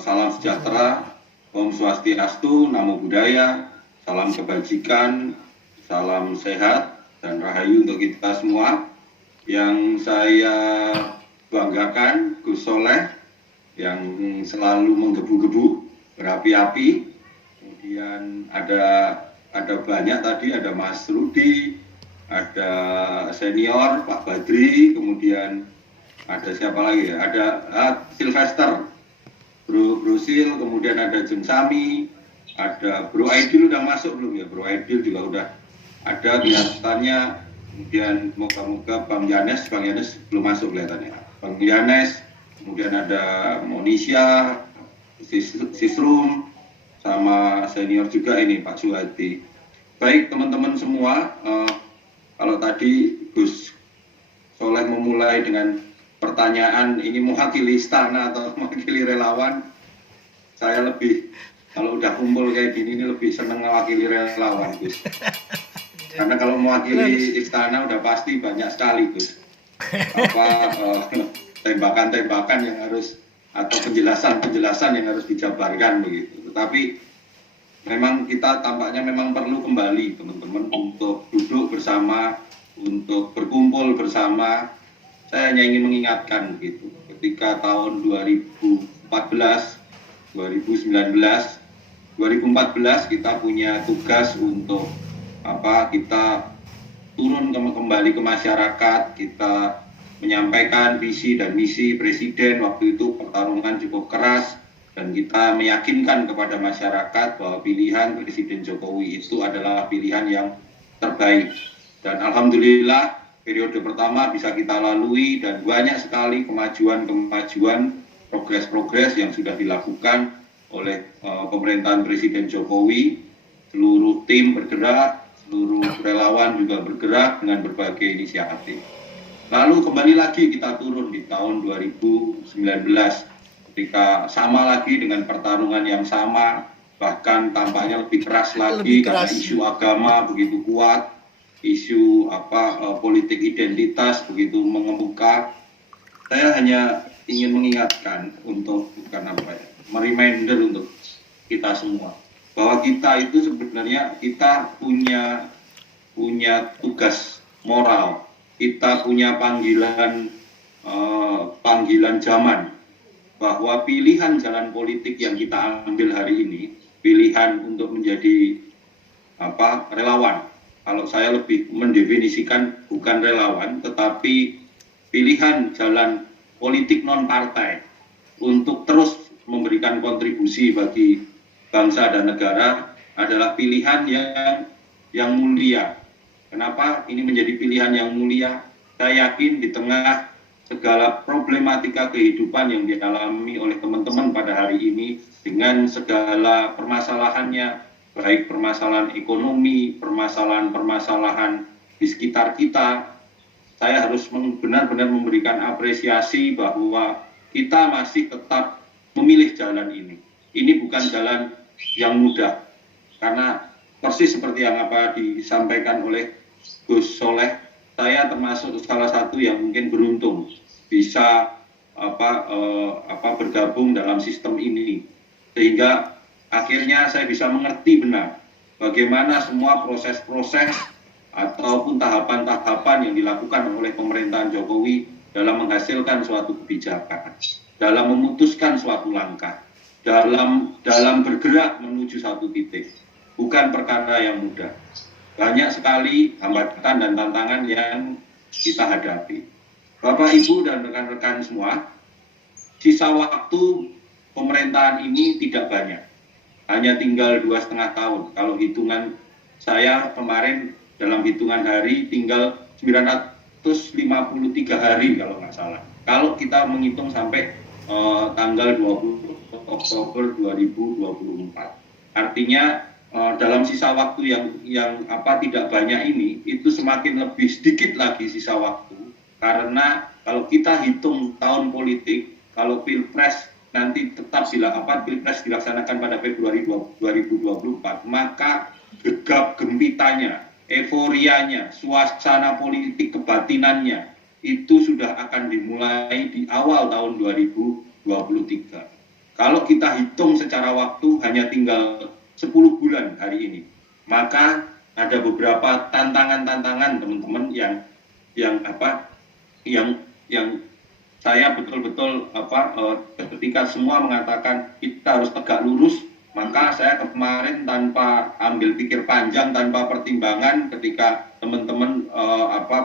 Salam sejahtera, Om Swastiastu, Namo Buddhaya, salam kebajikan, salam sehat, dan rahayu untuk kita semua. Yang saya banggakan, Gus Soleh, yang selalu menggebu-gebu, berapi-api. Kemudian ada banyak tadi, ada Mas Rudi, ada senior Pak Badri, kemudian ada siapa lagi ya? Ada Sylvester, Bro Sil, kemudian ada Jeng Sami, ada Bro Aidil udah masuk belum ya? Bro Aidil juga udah ada kelihatannya. Kemudian moga-moga Bang Yanes belum masuk kelihatannya. Bang Yanes, kemudian ada Monisha, Sisrum, sama senior juga ini Pak Suhadi. Baik teman-teman semua, kalau tadi Gus Soleh memulai dengan pertanyaan ini mewakili istana atau mewakili relawan, saya lebih kalau udah kumpul kayak gini ini lebih seneng mewakili relawan, Gus. Karena kalau mewakili istana udah pasti banyak sekali, Gus. Tembakan-tembakan yang harus atau penjelasan-penjelasan yang harus dijabarkan begitu. Tetapi memang kita tampaknya memang perlu kembali teman-teman untuk duduk bersama, untuk berkumpul bersama. Saya hanya ingin mengingatkan begitu, ketika tahun 2014, 2019, 2014 kita punya tugas untuk kita turun kembali ke masyarakat, kita menyampaikan visi dan misi Presiden. Waktu itu pertarungan cukup keras dan kita meyakinkan kepada masyarakat bahwa pilihan Presiden Jokowi itu adalah pilihan yang terbaik. Dan alhamdulillah periode pertama bisa kita lalui dan banyak sekali kemajuan-kemajuan, progres-progres yang sudah dilakukan oleh pemerintahan Presiden Jokowi. Seluruh tim bergerak, seluruh relawan juga bergerak dengan berbagai inisiatif. Lalu kembali lagi kita turun di tahun 2019 ketika sama lagi dengan pertarungan yang sama, bahkan tampaknya lebih keras lagi karena isu agama begitu kuat, isu politik identitas begitu mengemuka. Saya hanya ingin mengingatkan untuk reminder untuk kita semua bahwa kita itu sebenarnya kita punya tugas moral, kita punya panggilan zaman, bahwa pilihan jalan politik yang kita ambil hari ini, pilihan untuk menjadi relawan. Kalau saya lebih mendefinisikan bukan relawan, tetapi pilihan jalan politik non-partai untuk terus memberikan kontribusi bagi bangsa dan negara adalah pilihan yang mulia. Kenapa ini menjadi pilihan yang mulia? Saya yakin di tengah segala problematika kehidupan yang dialami oleh teman-teman pada hari ini, dengan segala permasalahannya, baik permasalahan ekonomi, permasalahan di sekitar kita, saya harus benar-benar memberikan apresiasi bahwa kita masih tetap memilih jalan ini. Ini bukan jalan yang mudah, karena persis seperti yang disampaikan oleh Gus Soleh, saya termasuk salah satu yang mungkin beruntung bisa bergabung dalam sistem ini, sehingga akhirnya saya bisa mengerti benar bagaimana semua proses-proses ataupun tahapan-tahapan yang dilakukan oleh pemerintahan Jokowi dalam menghasilkan suatu kebijakan, dalam memutuskan suatu langkah, dalam bergerak menuju satu titik. Bukan perkara yang mudah. Banyak sekali hambatan dan tantangan yang kita hadapi. Bapak, Ibu, dan rekan-rekan semua, sisa waktu pemerintahan ini tidak banyak. Hanya tinggal 2,5 tahun. Kalau hitungan saya kemarin dalam hitungan hari tinggal 953 hari kalau nggak salah. Kalau kita menghitung sampai tanggal 20 Oktober 2024. Artinya dalam sisa waktu yang tidak banyak ini, itu semakin lebih sedikit lagi sisa waktu. Karena kalau kita hitung tahun politik, kalau Pilpres nanti tetap Pilpres dilaksanakan pada Februari 2024, maka gegap gempitanya, euforianya, suasana politik kebatinannya itu sudah akan dimulai di awal tahun 2023. Kalau kita hitung secara waktu hanya tinggal 10 bulan hari ini, maka ada beberapa tantangan-tantangan teman-teman yang saya betul-betul ketika semua mengatakan kita harus tegak lurus, maka saya kemarin tanpa ambil pikir panjang, tanpa pertimbangan, ketika teman-teman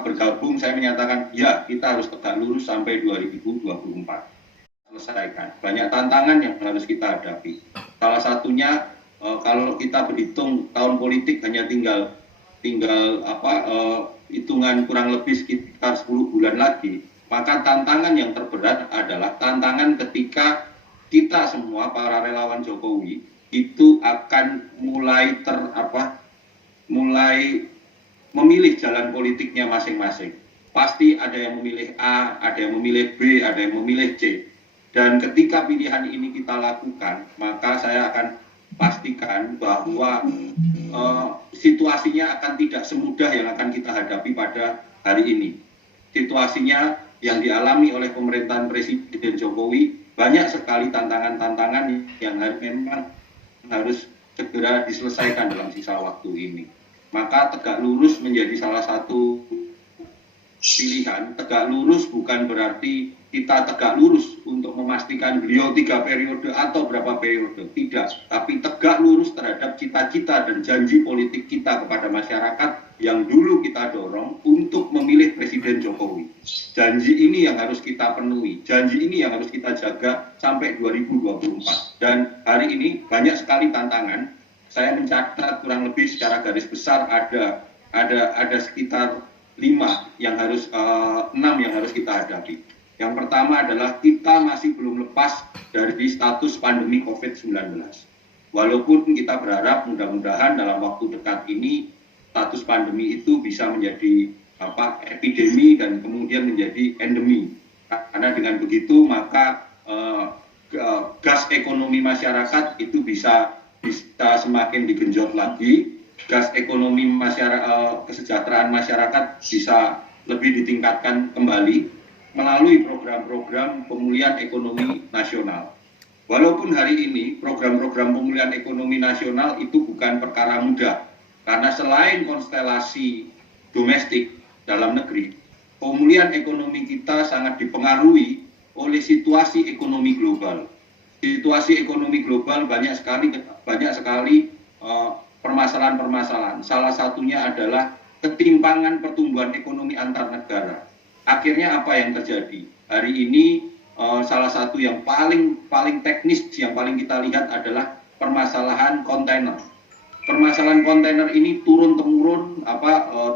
bergabung, saya menyatakan ya kita harus tegak lurus sampai 2024 selesaikan. Banyak tantangan yang harus kita hadapi. Salah satunya kalau kita berhitung tahun politik hanya tinggal hitungan kurang lebih sekitar 10 bulan lagi, maka tantangan yang terberat adalah tantangan ketika kita semua para relawan Jokowi itu akan mulai memilih jalan politiknya masing-masing. Pasti ada yang memilih A, ada yang memilih B, ada yang memilih C. Dan ketika pilihan ini kita lakukan, maka saya akan pastikan bahwa situasinya akan tidak semudah yang akan kita hadapi pada hari ini. Situasinya yang dialami oleh pemerintahan Presiden Jokowi banyak sekali tantangan-tantangan yang memang harus segera diselesaikan dalam sisa waktu ini. Maka tegak lurus menjadi salah satu pilihan. Tegak lurus bukan berarti kita tegak lurus untuk memastikan beliau 3 periode atau berapa periode, tidak. Tapi tegak lurus terhadap cita-cita dan janji politik kita kepada masyarakat yang dulu kita dorong untuk memilih Presiden Jokowi. Janji ini yang harus kita penuhi, janji ini yang harus kita jaga sampai 2024. Dan hari ini banyak sekali tantangan. Saya mencatat kurang lebih secara garis besar ada sekitar 6 yang harus kita hadapi. Yang pertama adalah kita masih belum lepas dari status pandemi COVID-19. Walaupun kita berharap mudah-mudahan dalam waktu dekat ini status pandemi itu bisa menjadi epidemi dan kemudian menjadi endemi. Karena dengan begitu maka gas ekonomi masyarakat itu bisa semakin digenjot lagi. Gas ekonomi kesejahteraan masyarakat bisa lebih ditingkatkan kembali melalui program-program pemulihan ekonomi nasional. Walaupun hari ini program-program pemulihan ekonomi nasional itu bukan perkara mudah, karena selain konstelasi domestik dalam negeri, pemulihan ekonomi kita sangat dipengaruhi oleh situasi ekonomi global. Situasi ekonomi global banyak sekali permasalahan-permasalahan. Salah satunya adalah ketimpangan pertumbuhan ekonomi antar negara. Akhirnya apa yang terjadi? Hari ini salah satu yang paling teknis yang paling kita lihat adalah permasalahan kontainer. Permasalahan kontainer ini turun-temurun,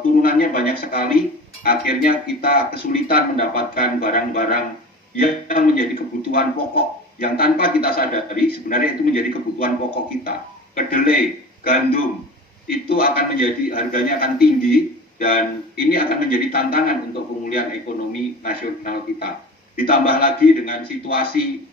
turunannya banyak sekali. Akhirnya kita kesulitan mendapatkan barang-barang yang menjadi kebutuhan pokok yang tanpa kita sadari sebenarnya itu menjadi kebutuhan pokok kita. Kedelai, gandum itu akan menjadi harganya akan tinggi. Dan ini akan menjadi tantangan untuk pemulihan ekonomi nasional kita. Ditambah lagi dengan situasi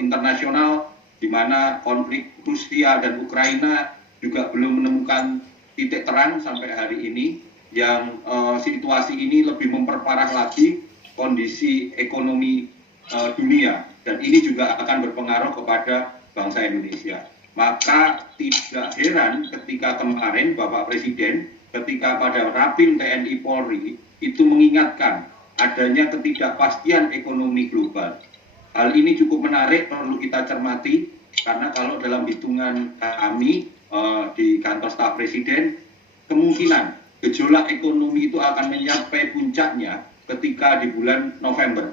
internasional di mana konflik Rusia dan Ukraina juga belum menemukan titik terang sampai hari ini, yang situasi ini lebih memperparah lagi kondisi ekonomi dunia. Dan ini juga akan berpengaruh kepada bangsa Indonesia. Maka tidak heran ketika kemarin Bapak Presiden ketika pada Rapim TNI Polri itu mengingatkan adanya ketidakpastian ekonomi global. Hal ini cukup menarik, perlu kita cermati, karena kalau dalam hitungan kami di kantor staf Presiden, kemungkinan gejolak ekonomi itu akan mencapai puncaknya ketika di bulan November.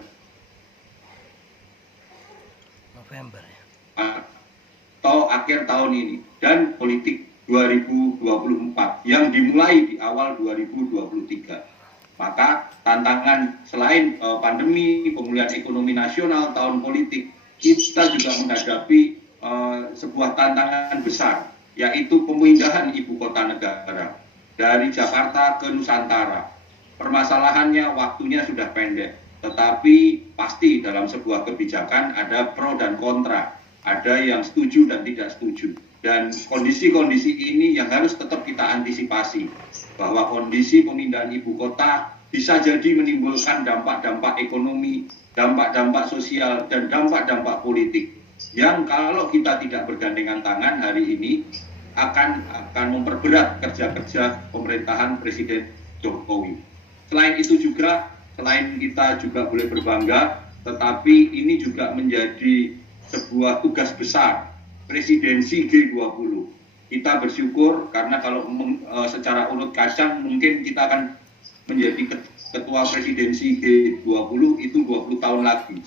Atau akhir tahun ini, dan politik 2024 yang dimulai di awal 2023. Maka tantangan selain pandemi, pemulihan ekonomi nasional, tahun politik, kita juga menghadapi sebuah tantangan besar, yaitu pemindahan ibu kota negara dari Jakarta ke Nusantara. Permasalahannya waktunya sudah pendek, tetapi pasti dalam sebuah kebijakan ada pro dan kontra, ada yang setuju dan tidak setuju. Dan kondisi-kondisi ini yang harus tetap kita antisipasi, bahwa kondisi pemindahan ibu kota bisa jadi menimbulkan dampak-dampak ekonomi, dampak-dampak sosial, dan dampak-dampak politik. yang kalau kita tidak bergandengan tangan hari ini akan memperberat kerja-kerja pemerintahan Presiden Jokowi. Selain itu juga, selain kita juga boleh berbangga, tetapi ini juga menjadi sebuah tugas besar presidensi G20. Kita bersyukur karena kalau secara urut kacang mungkin kita akan menjadi ketua presidensi G20 itu 20 tahun lagi.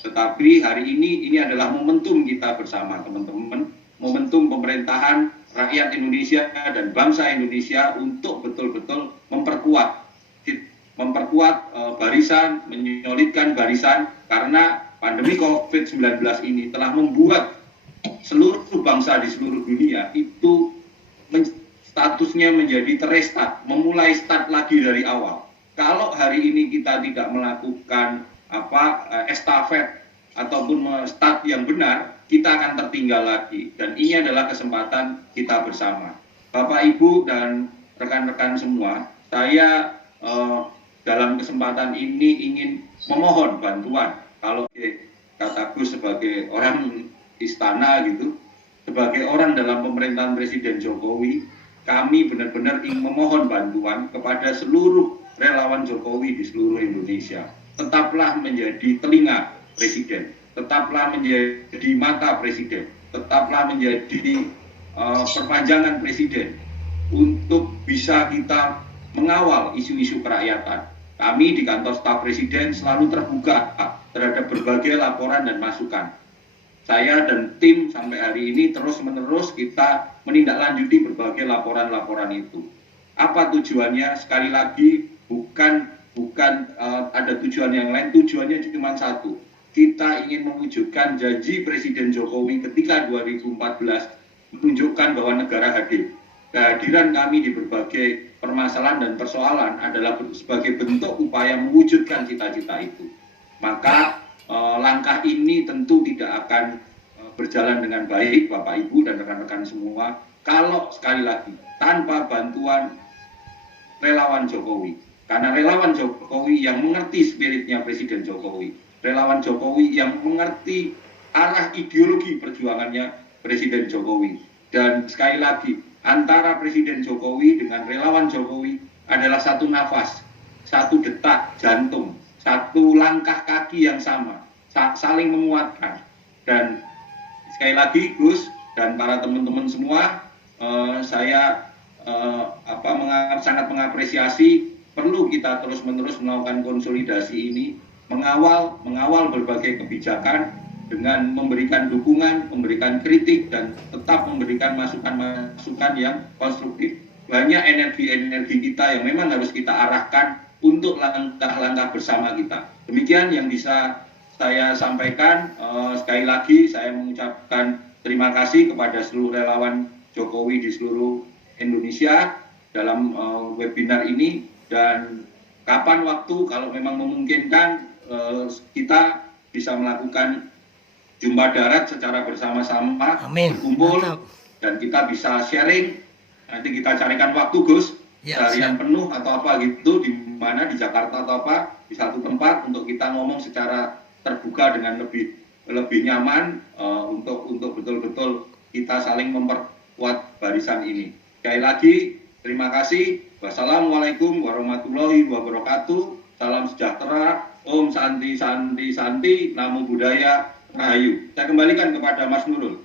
Tetapi hari ini adalah momentum kita bersama teman-teman, momentum pemerintahan rakyat Indonesia dan bangsa Indonesia untuk betul-betul memperkuat barisan, menyolidkan barisan, karena pandemi COVID-19 ini telah membuat seluruh bangsa di seluruh dunia itu statusnya menjadi terestart, memulai start lagi dari awal. Kalau hari ini kita tidak melakukan estafet ataupun start yang benar, kita akan tertinggal lagi. Dan ini adalah kesempatan kita bersama. Bapak, Ibu, dan rekan-rekan semua, saya dalam kesempatan ini ingin memohon bantuan. Kalau kata Gus sebagai orang istana gitu, sebagai orang dalam pemerintahan Presiden Jokowi, kami benar-benar ingin memohon bantuan kepada seluruh relawan Jokowi di seluruh Indonesia. Tetaplah menjadi telinga Presiden, tetaplah menjadi mata Presiden, tetaplah menjadi perpanjangan Presiden untuk bisa kita mengawal isu-isu kerakyatan. Kami di kantor staf Presiden selalu terbuka terhadap berbagai laporan dan masukan. Saya dan tim sampai hari ini terus-menerus kita menindaklanjuti berbagai laporan-laporan itu. Apa tujuannya? Sekali lagi bukan ada tujuan yang lain, tujuannya cuma satu. Kita ingin mewujudkan janji Presiden Jokowi ketika 2014 menunjukkan bahwa negara hadir. Kehadiran kami di berbagai permasalahan dan persoalan adalah sebagai bentuk upaya mewujudkan cita-cita itu. Maka langkah ini tentu tidak akan berjalan dengan baik, Bapak, Ibu, dan rekan-rekan semua, kalau sekali lagi tanpa bantuan relawan Jokowi. Karena relawan Jokowi yang mengerti spiritnya Presiden Jokowi, relawan Jokowi yang mengerti arah ideologi perjuangannya Presiden Jokowi. Dan sekali lagi, antara Presiden Jokowi dengan relawan Jokowi adalah satu nafas, satu detak jantung, satu langkah kaki yang sama, saling menguatkan. Dan sekali lagi, Gus dan para teman-teman semua, saya sangat mengapresiasi perlu kita terus-menerus melakukan konsolidasi ini, mengawal berbagai kebijakan dengan memberikan dukungan, memberikan kritik, dan tetap memberikan masukan-masukan yang konstruktif. Banyak energi-energi kita yang memang harus kita arahkan untuk langkah-langkah bersama kita. Demikian yang bisa saya sampaikan. Sekali lagi saya mengucapkan terima kasih kepada seluruh relawan Jokowi di seluruh Indonesia dalam webinar ini, dan kapan waktu kalau memang memungkinkan kita bisa melakukan jumpa darat secara bersama-sama, berkumpul, dan kita bisa sharing. Nanti kita carikan waktu, Gus, seharian penuh atau apa gitu, di mana di Jakarta atau apa, di satu tempat untuk kita ngomong secara terbuka dengan lebih nyaman, untuk betul-betul kita saling memperkuat barisan ini. Sekali lagi, terima kasih. Wassalamualaikum warahmatullahi wabarakatuh. Salam sejahtera. Om Santi Santi Santi. Namo Buddhaya. Rahayu. Saya kembalikan kepada Mas Nurul.